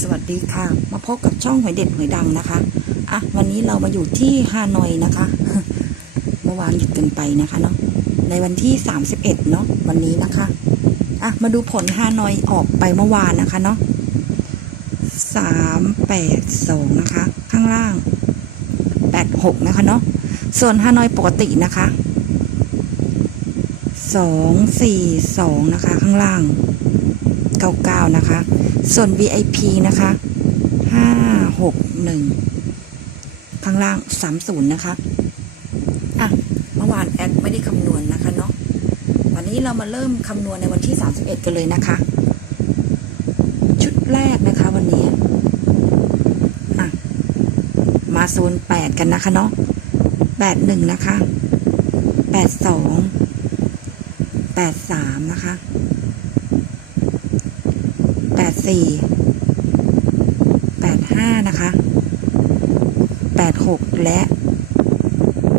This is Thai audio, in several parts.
สวัสดีค่ะ มาพบกับช่องหวยเด็ดหวยดังนะคะ อะ วันนี้เรามาอยู่ที่ฮานอยนะคะ เมื่อวานหยุดกันไปนะคะเนาะ ในวันที่ 31 เนาะวันนี้นะคะ อะ มาดูผลฮานอยออกไปเมื่อวานนะคะเนาะสามแปดสองนะคะ ข้างล่างแปดหกนะคะเนาะ ส่วนฮานอยปกตินะคะสองสี่สองนะคะ ข้างล่าง 99 นะคะ ส่วน VIP นะคะ 561 ข้างล่าง 30 นะคะ อะ เมื่อวานแอดไม่ได้คำนวณนะคะเนาะ วันนี้เรามาเริ่มคำนวณในวันที่ 31 กันเลยนะคะ ชุดแรกนะคะวันนี้ อะ มาโซน 8 กันนะคะเนาะ 81 นะคะ 82 83 นะคะ ดสี่แปดห้านะคะแปดหกและ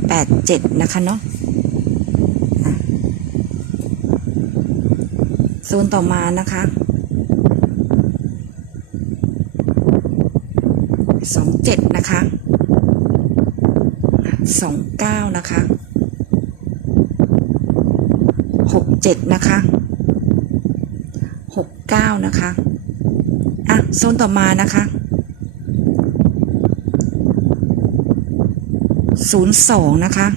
แปดเจ็ดนะคะเนาะอะโซนต่อมานะคะสองเจ็ดนะคะสองเก้านะคะหกเจ็ดนะคะหกเก้านะคะ อะโซนต่อมานะคะศูนย์สองนะคะ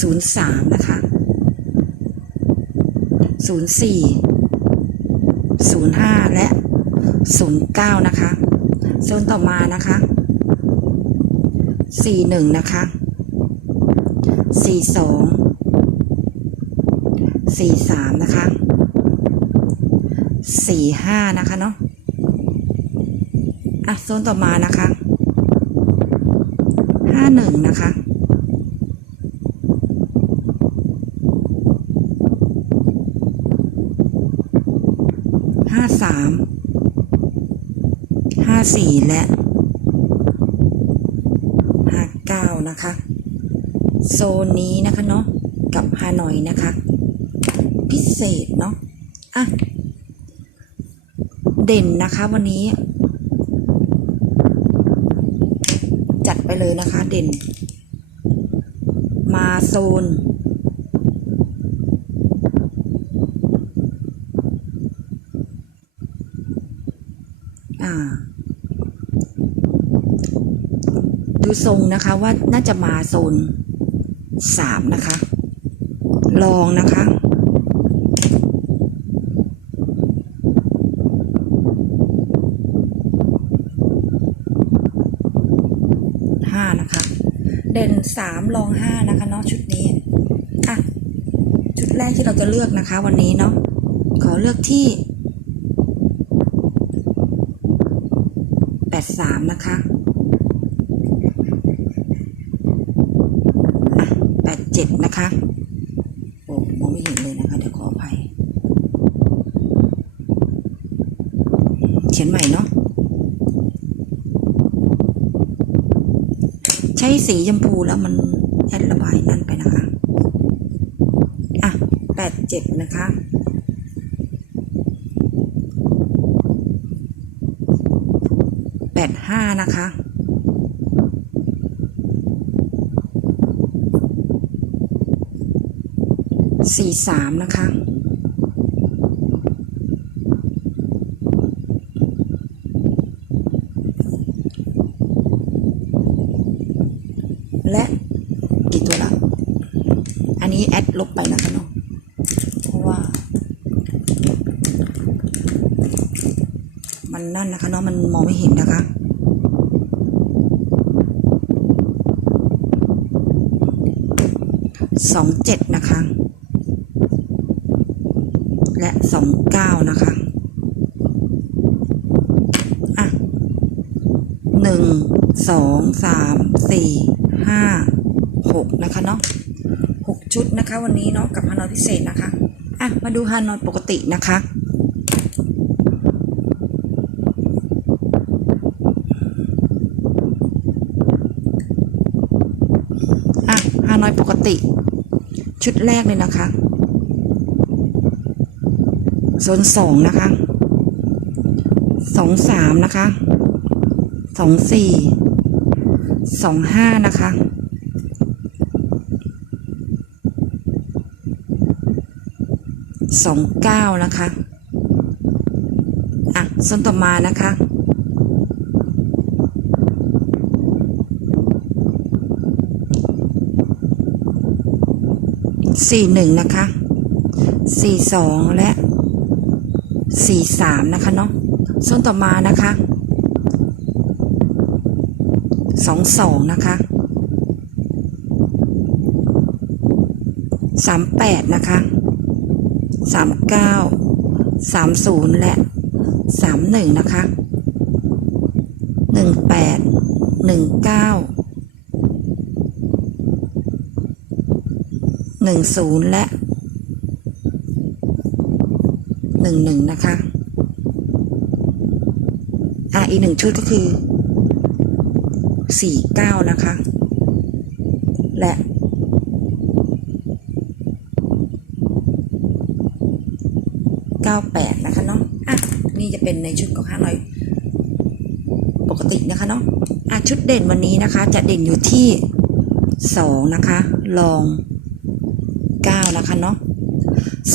ศูนย์สามนะคะศูนย์สี่ศูนย์ห้าและศูนย์เก้านะคะโซนต่อมานะคะสี่หนึ่งนะคะสี่สองสี่สามนะคะ สี่ห้านะคะเนาะอะโซนต่อมานะคะห้าหนึ่งนะคะห้าสามห้าสี่และห้าเก้านะคะ โซนนี้นะคะเนาะกับฮานอยนะคะ พิเศษเนาะอะ เด่นนะคะวันนี้ จัดไปเลยนะคะเด่น มาโซน อ่า ดูทรงนะคะว่าน่าจะมาโซนสามนะคะ ลองนะคะ ห้านะคะ เด่นสามรองห้านะคะเนาะชุดนี้อะชุดแรกที่เราจะเลือกนะคะ วันนี้เนาะขอเลือกที่แปดสามนะคะอะแปดเจ็ดนะคะโอ้มองไม่เห็นเลยนะคะ เดี๋ยวขออภัย เขียนใหม่เนาะ ใช้สีชมพูแล้วมันแอดระบายนั่นไปนะคะ อะแปดเจ็ดนะคะแปดห้านะคะสี่สามนะคะและกี่ตัวละ อันนี้แอดลบไปนะคะเนาะ เพราะว่า มันนั่นนะคะเนาะมันมองไม่เห็นนะคะ สองเจ็ดนะคะ และสองเก้านะคะอะหนึ่งสองสามสี่ห้าหกนะคะเนาะหกชุดนะคะ วันนี้เนาะกับฮานอยพิเศษนะคะอะมาดูฮานอยปกตินะคะ อะฮา น้อยปกติ ชุดแรกเลยนะคะโซนสองนะคะสองสามนะคะสองสี่สองห้านะคะสองเก้านะคะ อะส้นต่อมานะคะ สี่หนึ่งนะคะสี่สองและสี่สามนะคะเนาะส้นต่อมานะคะสองสองนะคะสามแปดนะคะสามเก้าสามศูนย์และสามหนึ่งนะคะหนึ่งแปดหนึ่งเก้า หนึ่งศูนย์และหนึ่งหนึ่งนะคะ อะ อีกหนึ่งชุดก็คือสี่เก้านะคะ และเก้าแปดนะคะเนาะ อะ นี่จะเป็นในชุดของฮานอยปกตินะคะเนาะ อะ ชุดเด่นวันนี้นะคะ จะเด่นอยู่ที่สองนะคะ ลอง เก้านะคะเนาะ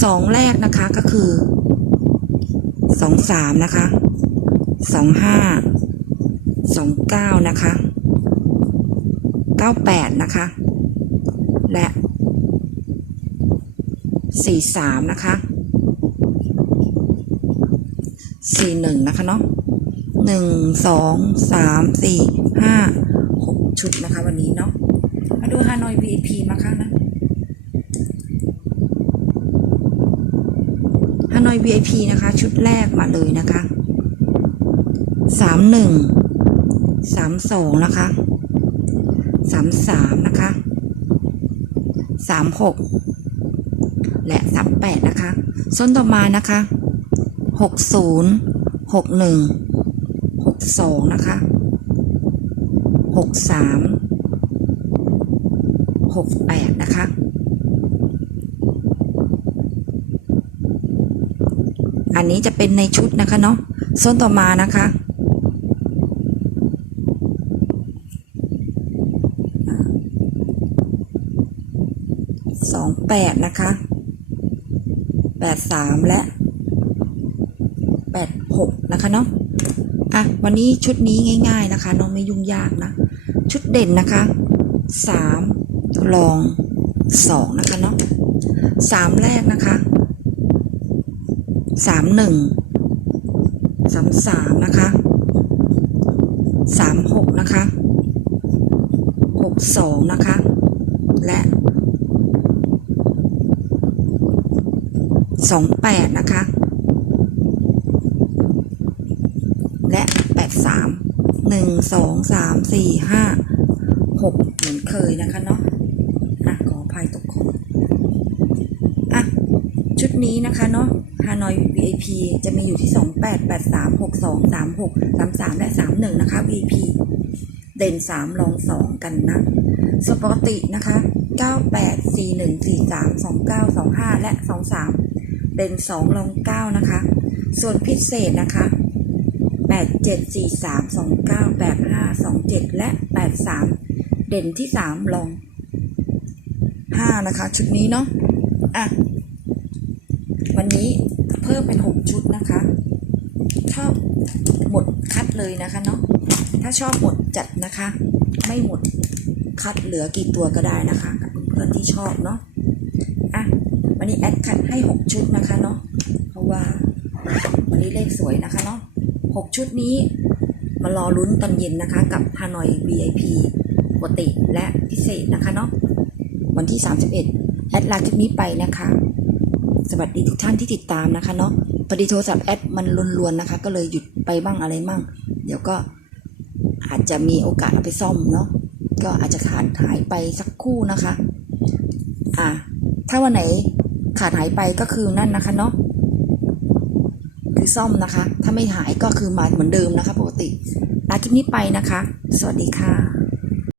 สองแรกนะคะก็คือสองสามนะคะสองห้าสองเก้านะคะเก้าแปดนะคะ และสี่สามนะคะสี่หนึ่งนะคะเนาะหนึ่งสองสามสี่ห้าหกชุดนะคะวันนี้เนาะมาดูฮานอย VIP มาค่ะนะ ย VIP นะคะ ชุดแรกมาเลยนะคะสามหนึ่งสามสองนะคะสามสามนะคะสามหกและสามแปดนะคะส้นต่อมานะคะหกศูนย์หกหนึ่งหกสองนะคะหกสามหกแปดนะคะ อันนี้จะเป็นในชุดนะคะเนาะส้นต่อมานะคะ สองแปดนะคะแปดสามและแปดหกนะคะเนาะ อะ วันนี้ชุดนี้ง่าย ๆนะคะเน้องไม่ยุ่งยากนะ ชุดเด่นนะคะสามลองสองนะคะเนาะสามแรกนะคะ สามหนึ่งสามสามนะคะสามหกนะคะหกสองนะคะ และสองแปดนะคะ และแปดสามหนึ่งสองสามสี่ห้าหกเหมือนเคยนะคะเนาะอะขออภัยตกของอะ ชุดนี้นะคะเนาะฮานอย VIP จะมีอยู่ที่สองแปดแปดสามหกสองสามหกสามสามและสามหนึ่งนะคะ VIP เด่นสามลองสองกันนะสปกตินะคะเก้าแปดสี่หนึ่งสี่สามสองเก้าสองห้าและสองสามเด่นสองลองเก้านะคะ ส่วนพิเศษนะคะแปดเจ็ดสี่สามสองเก้าแปดห้าสองเจ็ดและแปดสามเด่นที่สามลองห้านะคะ ชุดนี้เนาะอะ พิ่มเป็นหกชุดนะคะ ชอบหมดคัดเลยนะคะเนาะถ้าชอบหมดจัดนะคะ ไม่หมดคัดเหลือกี่ตัวก็ได้นะคะกับเพื่อนที่ชอบเนาะอะวันนี้แอดคัดให้หกชุดนะคะเนาะเพราะว่าวันนี้เลขสวยนะคะเนาะหกชุดนี้มารอลุ้นตอนเย็นนะคะ กับฮานอย VIP ปกติและพิเศษนะคะเนาะวันที่ 31 แอดลาคลิปนี้ไปนะคะ สวัสดีทุกท่านที่ติดตามนะคะเนาะพอดีโทรศัพท์แอดมันลวนๆนะคะ ก็เลยหยุดไปบ้างอะไรบ้างเดี๋ยวก็อาจจะมีโอกาสเอาไปซ่อมเนาะก็อาจจะขาดหายไปสักคู่นะคะ อ่าถ้าวันไหนขาดหายไปก็คือนั่นนะคะเนาะคือซ่อมนะคะ ถ้าไม่หายก็คือมาเหมือนเดิมนะคะ ปกติลาคลิปนี้ไปนะคะ สวัสดีค่ะ